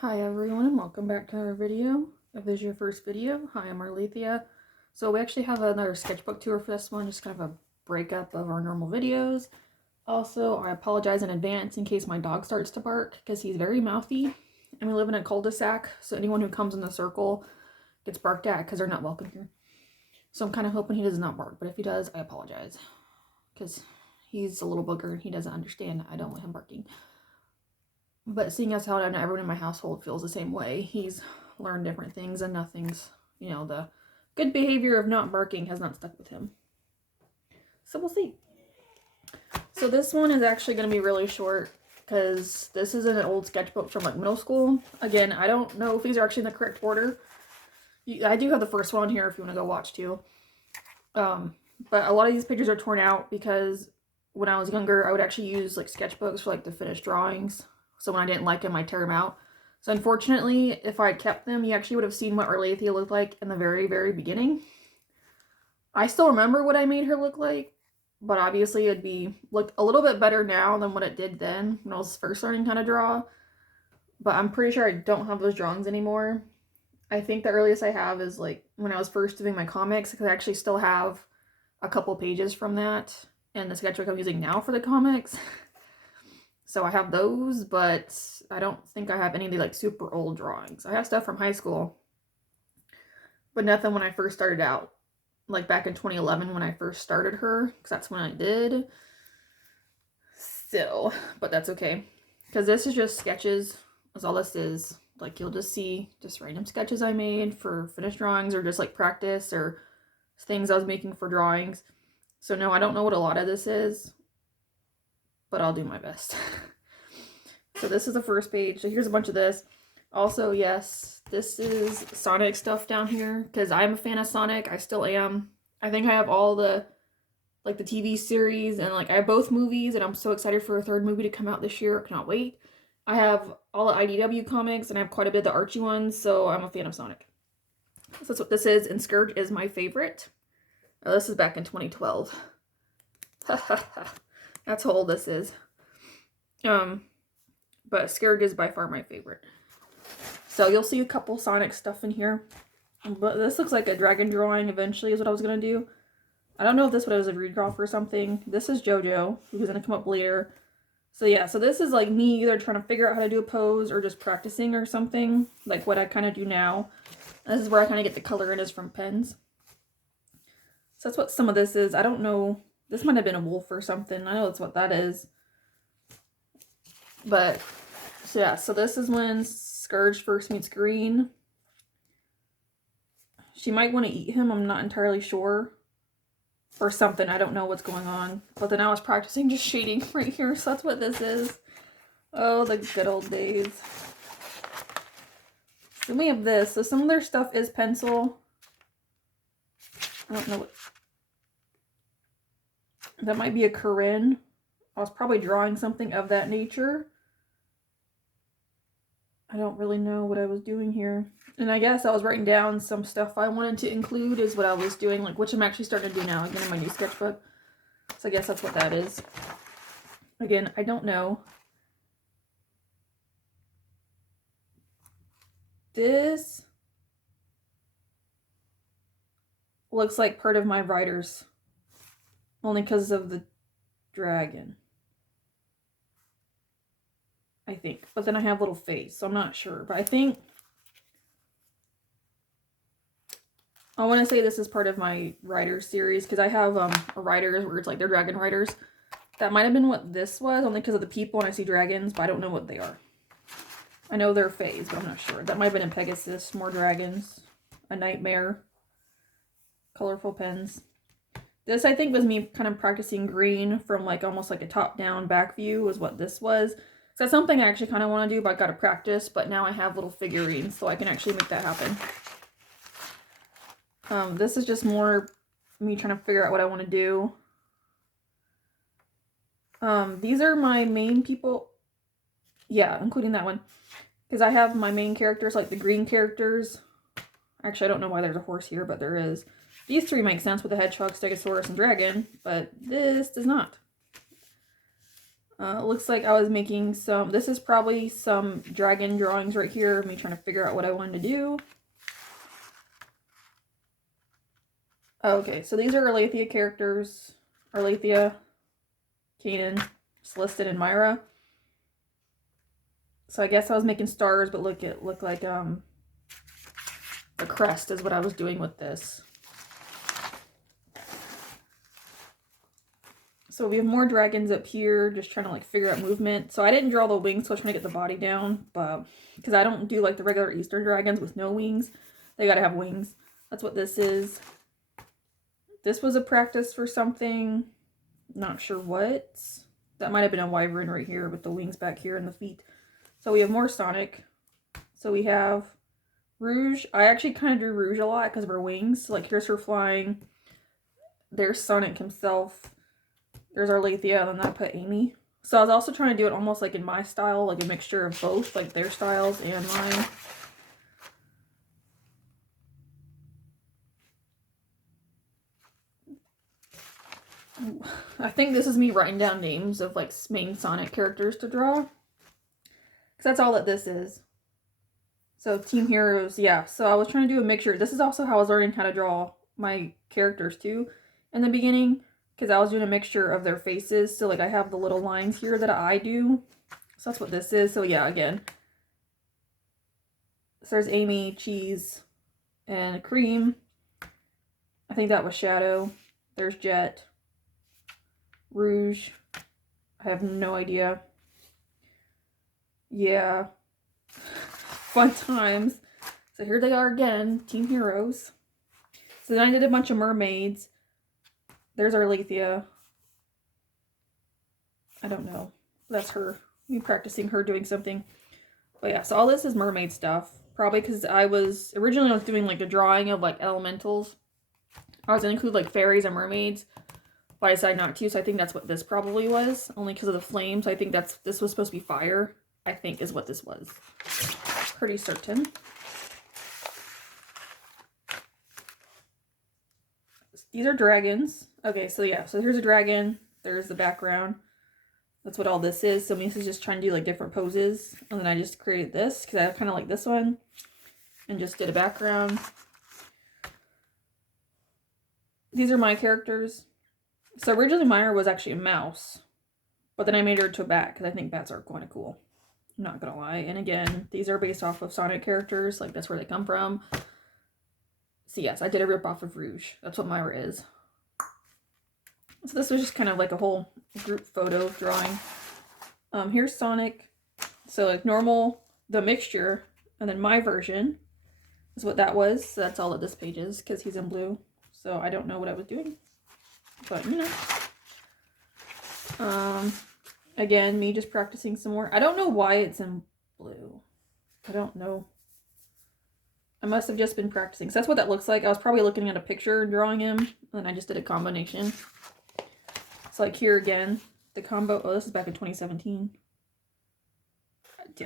Hi everyone and welcome back to our video. If this is your first video, hi, I'm Arlethea. So we actually have another sketchbook tour for this one, just kind of a breakup of our normal videos. Also, I apologize in advance in case my dog starts to bark because he's very mouthy and we live in a cul-de-sac, so anyone who comes in the circle gets barked at because they're not welcome here. So I'm kind of hoping he does not bark, but if he does, I apologize because he's a little booger and he doesn't understand. I don't want him barking. But seeing as how not everyone in my household feels the same way, he's learned different things and nothing's, the good behavior of not barking has not stuck with him. So we'll see. So this one is actually going to be really short because this is an old sketchbook from like middle school. Again, I don't know if these are actually in the correct order. I do have the first one here if you want to go watch too. But a lot of these pictures are torn out because when I was younger, I would actually use like sketchbooks for like the finished drawings. So when I didn't like them, I'd tear them out. So unfortunately, if I kept them, you actually would have seen what Arlethea looked like in the very, very beginning. I still remember what I made her look like, but obviously it'd be look a little bit better now than what it did then when I was first learning how to draw. But I'm pretty sure I don't have those drawings anymore. I think the earliest I have is like when I was first doing my comics, because I actually still have a couple pages from that and the sketchbook I'm using now for the comics. So I have those, but I don't think I have any of the like super old drawings. I have stuff from high school, but nothing when I first started out. Like back in 2011 when I first started her, because that's when I did. Still, but that's okay. Because this is just sketches, that's all this is. Like you'll just see just random sketches I made for finished drawings or just like practice or things I was making for drawings. So no, I don't know what a lot of this is, but I'll do my best. So this is the first page. So here's a bunch of this. Also, yes, this is Sonic stuff down here because I'm a fan of Sonic. I still am. I think I have all the like the TV series and like I have both movies and I'm so excited for a third movie to come out this year. I cannot wait. I have all the IDW comics and I have quite a bit of the Archie ones, so I'm a fan of Sonic. So that's what this is, and Scourge is my favorite. Oh, this is back in 2012. That's how old this is. But Scourge is by far my favorite. So you'll see a couple Sonic stuff in here. But this looks like a dragon drawing eventually is what I was going to do. I don't know if this was a redraw for something. This is JoJo, who's going to come up later. So yeah, so this is like me either trying to figure out how to do a pose or just practicing or something. Like what I kind of do now. This is where I kind of get the color in is from pens. So that's what some of this is. I don't know. This might have been a wolf or something. I know that's what that is. But, so yeah, so this is when Scourge first meets Green. She might want to eat him, I'm not entirely sure. Or something, I don't know what's going on. But then I was practicing just shading right here, so that's what this is. Oh, the good old days. Then we have this. So some of their stuff is pencil. I don't know what. That might be a Corinne. I was probably drawing something of that nature. I don't really know what I was doing here. And I guess I was writing down some stuff I wanted to include is what I was doing, like which I'm actually starting to do now again in my new sketchbook. So I guess that's what that is. Again, I don't know. This looks like part of my writers. Only because of the dragon. I think. But then I have a little face, so I'm not sure. But I think I want to say this is part of my writers series because I have a writers where it's like they're dragon writers. That might have been what this was, only because of the people and I see dragons, but I don't know what they are. I know they're fays, but I'm not sure. That might have been in Pegasus, more dragons, a nightmare, colorful pens. This, I think, was me kind of practicing green from like almost like a top-down back view was what this was. So that's something I actually kind of want to do, but I got to practice. But now I have little figurines, so I can actually make that happen. This is just more me trying to figure out what I want to do. These are my main people. Yeah, including that one. Because I have my main characters, like the green characters. Actually, I don't know why there's a horse here, but there is. These three make sense with the hedgehog, stegosaurus, and dragon, but this does not. Looks like I was making some, this is probably some dragon drawings right here, me trying to figure out what I wanted to do. Okay, so these are Aletheia characters. Aletheia, Kanan, Celestin, and Myra. So I guess I was making stars, but look, it looked like a crest is what I was doing with this. So we have more dragons up here, just trying to like figure out movement. So I didn't draw the wings, so I was trying to get the body down, but because I don't do like the regular Eastern dragons with no wings, they gotta have wings. That's what this is. This was a practice for something, not sure what. That might have been a wyvern right here with the wings back here and the feet. So we have more Sonic. So we have Rouge. I actually kind of drew Rouge a lot because of her wings. So like here's her flying. There's Sonic himself. There's our Aletheia, and then I put Amy. So I was also trying to do it almost like in my style, like a mixture of both, like their styles and mine. I think this is me writing down names of like main Sonic characters to draw. Because that's all that this is. So Team Heroes, yeah. So I was trying to do a mixture. This is also how I was learning how to draw my characters too in the beginning. Because I was doing a mixture of their faces. So like I have the little lines here that I do. So that's what this is. So yeah, again. So there's Amy, Cheese, and Cream. I think that was Shadow. There's Jet. Rouge. I have no idea. Yeah. Fun times. So here they are again. Team Heroes. So then I did a bunch of mermaids. There's our Aletheia. I don't know. That's her. Me practicing her doing something. But yeah, so all this is mermaid stuff. Probably because I was doing like a drawing of like elementals. I was going to include like fairies and mermaids. But I decided not to, so I think that's what this probably was. Only because of the flames. I think this was supposed to be fire. I think is what this was. Pretty certain. These are dragons. Okay, so yeah, so here's a dragon. There's the background. That's what all this is. So this is just trying to do like different poses. And then I just created this because I kind of like this one. And just did a background. These are my characters. So originally Myra was actually a mouse. But then I made her to a bat because I think bats are kind of cool. I'm not gonna lie. And again, these are based off of Sonic characters. Like that's where they come from. So yes, I did a rip off of Rouge. That's what Myra is. So this was just kind of like a whole group photo drawing. Here's Sonic. So like normal, the mixture, and then my version is what that was. So that's all that this page is because he's in blue. So I don't know what I was doing. But you know. Again, me just practicing some more. I don't know why it's in blue. I don't know. I must have just been practicing. So that's what that looks like. I was probably looking at a picture and drawing him. And then I just did a combination. So like here again, the combo. Oh, this is back in 2017.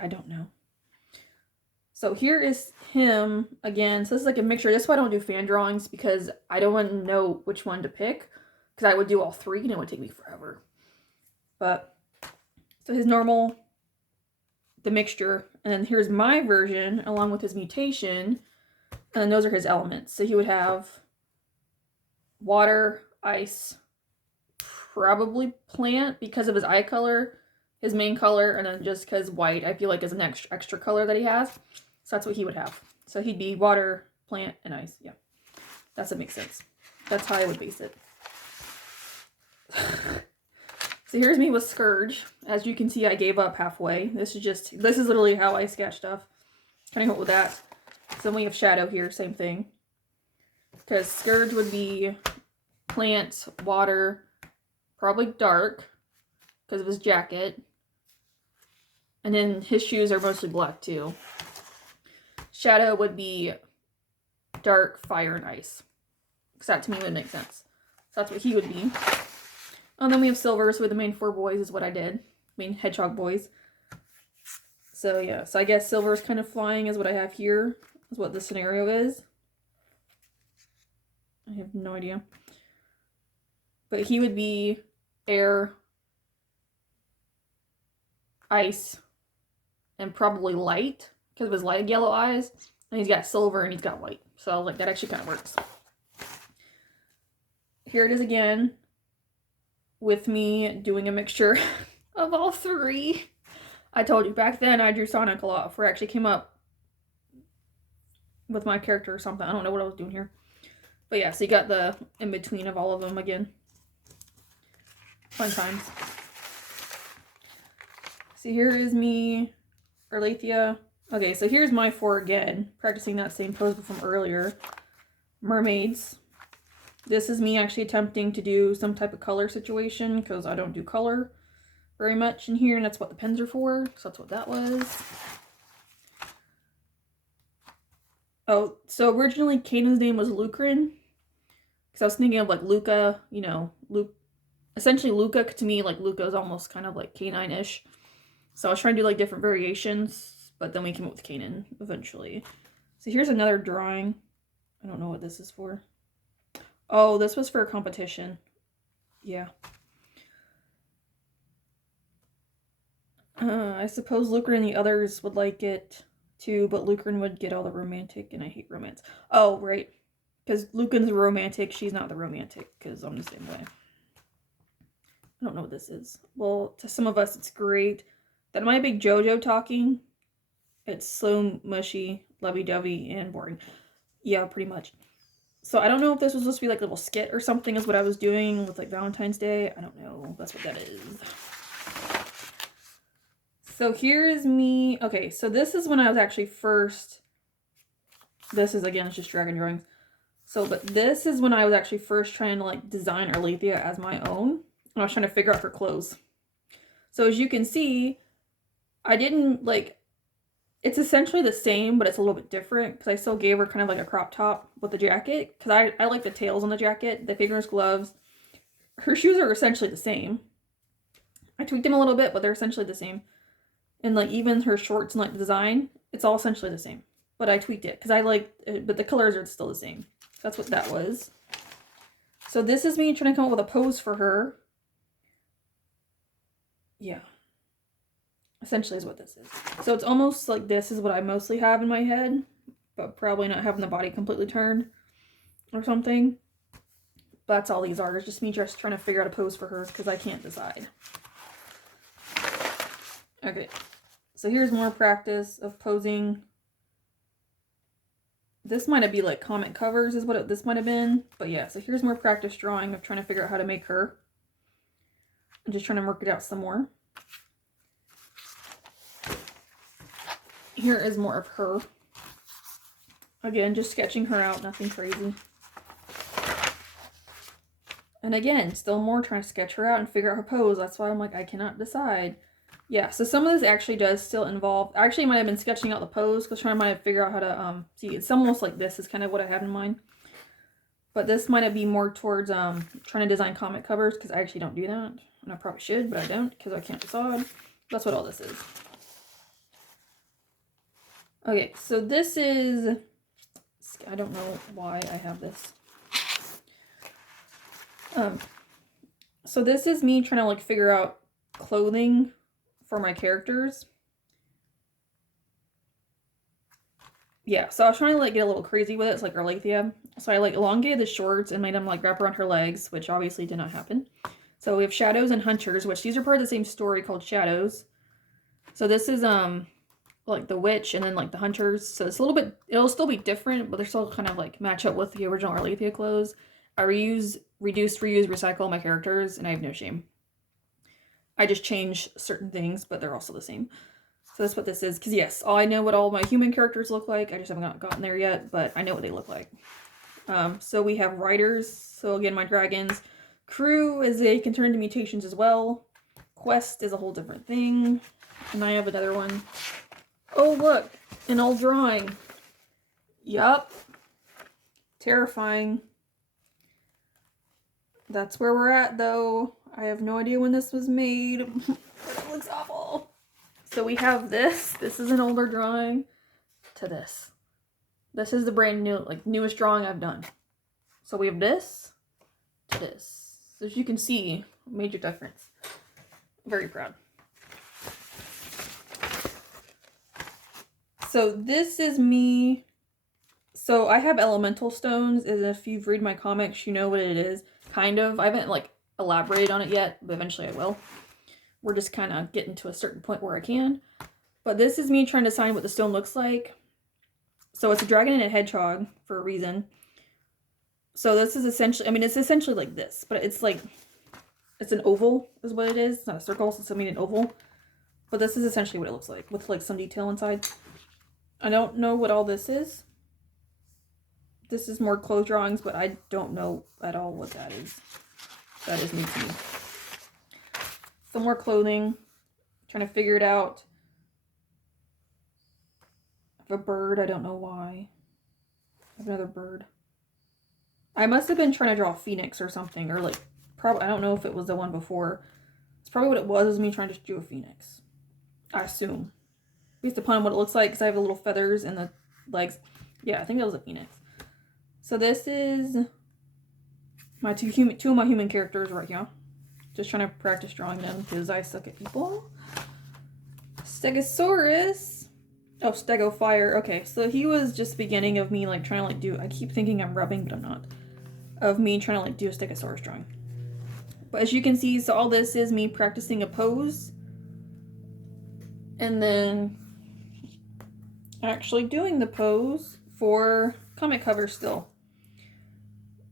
I don't know. So here is him again. So this is like a mixture. That's why I don't do fan drawings because I don't want to know which one to pick. Because I would do all three and it would take me forever. But so his normal, the mixture, and then here's my version along with his mutation, and then those are his elements. So he would have water, ice, probably plant because of his eye color, his main color, and then just because white I feel like is an extra color that he has. So that's what he would have. So he'd be water, plant, and ice. Yeah, that makes sense. That's how I would base it. So here's me with Scourge. As you can see, I gave up halfway. This is literally how I sketch stuff. Kind of help with that. So then we have Shadow here, same thing. Because Scourge would be plant, water, probably dark, because of his jacket. And then his shoes are mostly black too. Shadow would be dark, fire, and ice. Because that to me would make sense. So that's what he would be. And then we have Silver, so the main four boys is what I did. Main hedgehog boys. So yeah, so I guess Silver is kind of flying is what I have here. Is what the scenario is. I have no idea. But he would be air, ice and probably light because of his light yellow eyes. And he's got silver and he's got white. So like that actually kind of works. Here it is again with me doing a mixture of all three. I told you back then I drew Sonic a lot before I actually came up with my character or something. I don't know what I was doing here. But yeah, so you got the in-between of all of them again. Fun times. So here is me, Arlethea. Okay, so here's my 4 again, practicing that same pose from earlier. Mermaids. This is me actually attempting to do some type of color situation, because I don't do color very much in here, and that's what the pens are for, so that's what that was. Oh, so originally Kanan's name was Lucrin, because I was thinking of like Luca, you know, essentially Luca, to me, like Luca is almost kind of like canine-ish. So I was trying to do like different variations, but then we came up with Kanan eventually. So here's another drawing. I don't know what this is for. Oh, this was for a competition. Yeah. I suppose Lucrin and the others would like it too, but Lucrin would get all the romantic, and I hate romance. Oh, right. Because Lucrin's the romantic, she's not the romantic, because I'm the same way. I don't know what this is. Well, to some of us, it's great. That might be JoJo talking. It's so mushy, lovey-dovey, and boring. Yeah, pretty much. So I don't know if this was supposed to be like a little skit or something is what I was doing with like Valentine's Day. I don't know. That's what that is. So here is me. Okay, so this is when I was actually first. This is, again, it's just dragon drawings. So, but this is when I was actually first trying to like design Arlethea as my own. And I was trying to figure out her clothes. So as you can see, I didn't like, it's essentially the same, but it's a little bit different because I still gave her kind of like a crop top with the jacket because I like the tails on the jacket, the fingers, gloves. Her shoes are essentially the same. I tweaked them a little bit, but they're essentially the same. And like even her shorts and like the design, it's all essentially the same. But I tweaked it because I like it, but the colors are still the same. That's what that was. So this is me trying to come up with a pose for her. Yeah. Essentially is what this is. So it's almost like this is what I mostly have in my head, but probably not having the body completely turned or something. But that's all these are. It's just me just trying to figure out a pose for her because I can't decide. Okay. So here's more practice of posing. This might have been like comic covers is what this might have been. But yeah, so here's more practice drawing of trying to figure out how to make her. I'm just trying to work it out some more. Here is more of her. Again, just sketching her out, nothing crazy. And again, still more trying to sketch her out and figure out her pose. That's why I'm like, I cannot decide. Yeah, so some of this actually does still involve, I actually might have been sketching out the pose because trying to figure out how to, see, it's almost like this is kind of what I had in mind. But this might be more towards trying to design comic covers because I actually don't do that. And I probably should, but I don't because I can't decide. That's what all this is. Okay, so this is, I don't know why I have this. So this is me trying to like figure out clothing for my characters. Yeah, so I was trying to like get a little crazy with it. It's like Arlethea. So I like elongated the shorts and made them like wrap around her legs, which obviously did not happen. So we have Shadows and Hunters, which these are part of the same story called Shadows. So this is like the witch and then like the hunters. So it's a little bit, it'll still be different, but they're still kind of like match up with the original Arlethea clothes. I reuse, recycle my characters, and I have no shame. I just change certain things, but they're also the same. So that's what this is. Because yes, I know what all my human characters look like. I just haven't gotten there yet, but I know what they look like. So we have riders. So again, my dragons. Crew is they can turn into mutations as well. Quest is a whole different thing. And I have another one. Oh, look, an old drawing. Yup. Terrifying. That's where we're at, though. I have no idea when this was made. It looks awful. So we have this. This is an older drawing to this. This is the brand new, like, newest drawing I've done. So we have this to this. So as you can see, major difference. Very proud. So this is me. So I have elemental stones, and if you've read my comics, you know what it is. Kind of. I haven't like elaborated on it yet, but eventually I will. We're just kind of getting to a certain point where I can. But this is me trying to decide what the stone looks like. So it's a dragon and a hedgehog for a reason. So this is essentially, I mean, it's essentially like this, but it's like, it's an oval is what it is. It's not a circle, so it's, I mean, an oval. But this is essentially what it looks like, with like some detail inside. I don't know what all this is. This is more clothes drawings, but I don't know at all what that is. That is new to me. Some more clothing. Trying to figure it out. I have a bird. I don't know why. I have another bird. I must have been trying to draw a phoenix or something. Or like, probably, I don't know if it was the one before. It's probably what it was me trying to do a phoenix. I assume. Based upon what it looks like, because I have the little feathers and the legs. Yeah, I think that was a phoenix. So this is my two of my human characters right here. Just trying to practice drawing them because I suck at people. Stegosaurus. Oh, Stegofire. Okay, so he was just the beginning of me like trying to like do. I keep thinking I'm rubbing, but I'm not. Of me trying to like do a Stegosaurus drawing. But as you can see, so all this is me practicing a pose. And then actually doing the pose for comic cover still.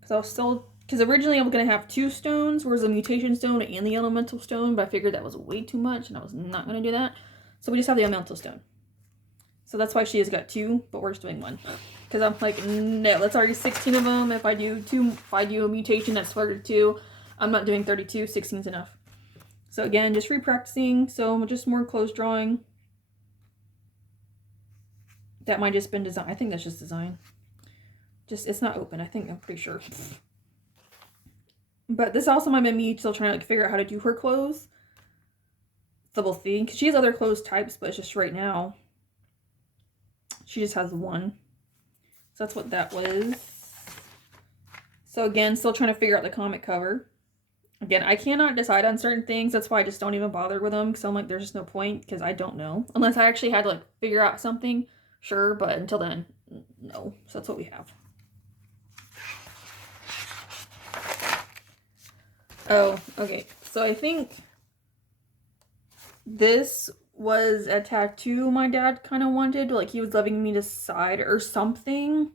Because originally I was going to have 2 stones, whereas the mutation stone and the elemental stone, but I figured that was way too much and I was not going to do that. So we just have the elemental stone. So that's why she has got 2, but we're just doing 1. Because I'm like, no, that's already 16 of them. If I do a mutation, that's 32. I'm not doing 32, 16's enough. So again, just re-practicing, so just more close drawing. That might just been design. I think that's just design. It's not open, I'm pretty sure. But this also might be me still trying to like figure out how to do her clothes. Double thing, because she has other clothes types, but it's just right now she just has 1. So that's what that was. So again, still trying to figure out the comic cover. Again, I cannot decide on certain things. That's why I just don't even bother with them, because I'm like, there's just no point, because I don't know. Unless I actually had to like figure out something, sure, but until then, no. So that's what we have. Oh, okay. So I think this was a tattoo my dad kind of wanted. Like, he was letting me decide or something.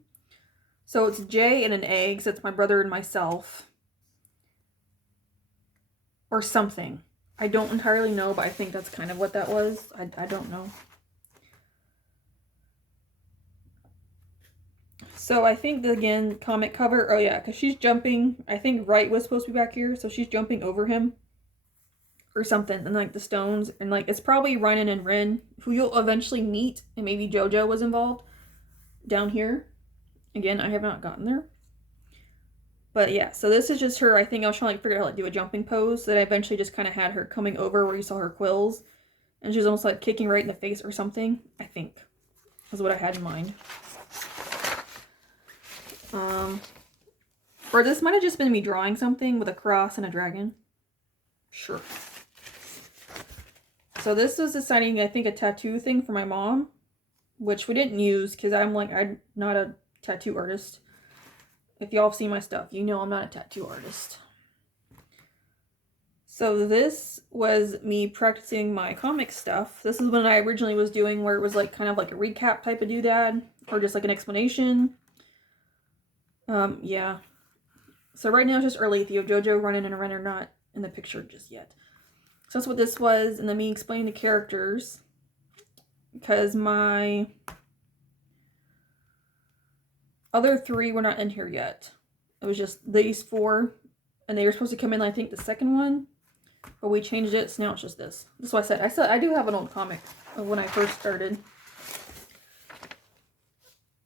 So it's J and an A, because it's my brother and myself. Or something. I don't entirely know, but I think that's kind of what that was. I don't know. So I think, again, comic cover. Oh, yeah, because she's jumping. I think Wright was supposed to be back here, so she's jumping over him. Or something. And, like, the stones. And, like, it's probably Rynan and Rin, who you'll eventually meet. And maybe JoJo was involved. Down here. Again, I have not gotten there. But, yeah. So this is just her. I think I was trying to like, figure out how to do a jumping pose. That I eventually just kind of had her coming over where you saw her quills. And she was almost, like, kicking right in the face or something. I think. Is what I had in mind. Or this might have just been me drawing something with a cross and a dragon. Sure. So this was deciding, I think, a tattoo thing for my mom, which we didn't use because I'm not a tattoo artist. If y'all have seen my stuff, you know I'm not a tattoo artist. So this was me practicing my comic stuff. This is when I originally was doing where it was like kind of like a recap type of doodad or just like an explanation. Yeah. So right now it's just Erlathio. JoJo, Running, and Ren are not in the picture just yet. So that's what this was, and then me explaining the characters. Because my other 3 were not in here yet. It was just these 4, and they were supposed to come in, I think, the second one. But we changed it, so now it's just this. That's why I said I do have an old comic of when I first started.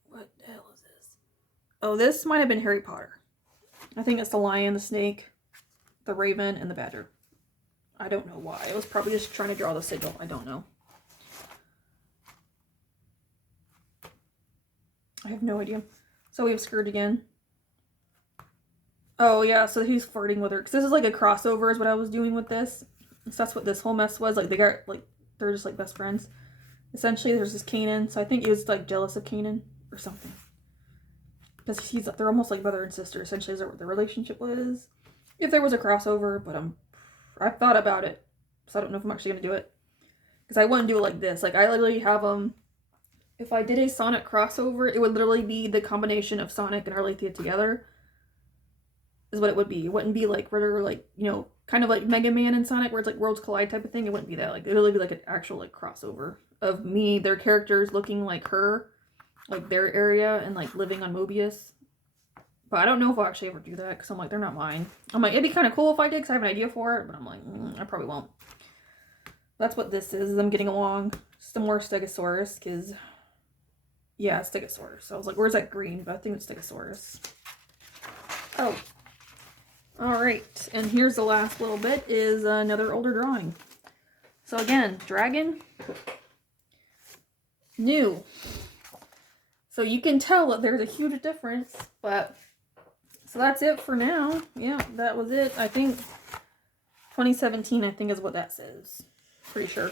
What the hell is this? Oh, this might have been Harry Potter. I think it's the lion, the snake, the raven, and the badger. I don't know why. I was probably just trying to draw the sigil. I don't know. I have no idea. So we have Skirt again. Oh, yeah, so he's flirting with her. Because this is like a crossover is what I was doing with this. So that's what this whole mess was. Like, they're just like best friends. Essentially, there's this Kanan, so I think he was like jealous of Kanan or something. Because they're almost like brother and sister, essentially, is what their relationship was. If there was a crossover, but I've thought about it, so I don't know if I'm actually gonna do it. Because I wouldn't do it like this. Like, I literally have if I did a Sonic crossover, it would literally be the combination of Sonic and Arlethea together. Is what it would be. It wouldn't be like regular, like, you know, kind of like Mega Man and Sonic, where it's like worlds collide type of thing. It wouldn't be that. Like, it would really be like an actual like crossover of me, their characters looking like her, like their area, and like living on Mobius. But I don't know if I'll actually ever do that, because I'm like, they're not mine. I'm like, it'd be kind of cool if I did, because I have an idea for it, but I'm like, I probably won't. That's what this is them getting along. Some more Stegosaurus, because, yeah, Stegosaurus. So I was like, where's that green? But I think it's Stegosaurus. Oh. Alright, and here's the last little bit, is another older drawing. So again, dragon, new. So you can tell that there's a huge difference, but, so that's it for now. Yeah, that was it. I think 2017, I think, is what that says. Pretty sure.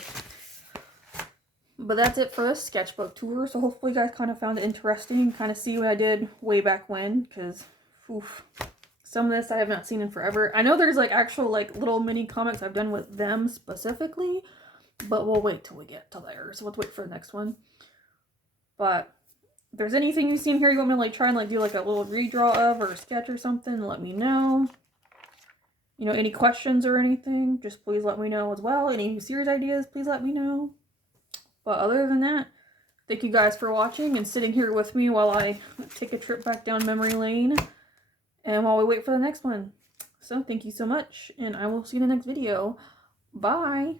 But that's it for this sketchbook tour. So hopefully you guys kind of found it interesting. Kind of see what I did way back when. Because, oof, some of this I have not seen in forever. I know there's like actual like little mini comics I've done with them specifically. But we'll wait till we get to there. So we'll have to wait for the next one. But if there's anything you've seen here you want me to like try and like do like a little redraw of or a sketch or something, let me know. You know, any questions or anything, just please let me know as well. Any series ideas, please let me know. But other than that, thank you guys for watching and sitting here with me while I take a trip back down memory lane and while we wait for the next one. So thank you so much, and I will see you in the next video. Bye!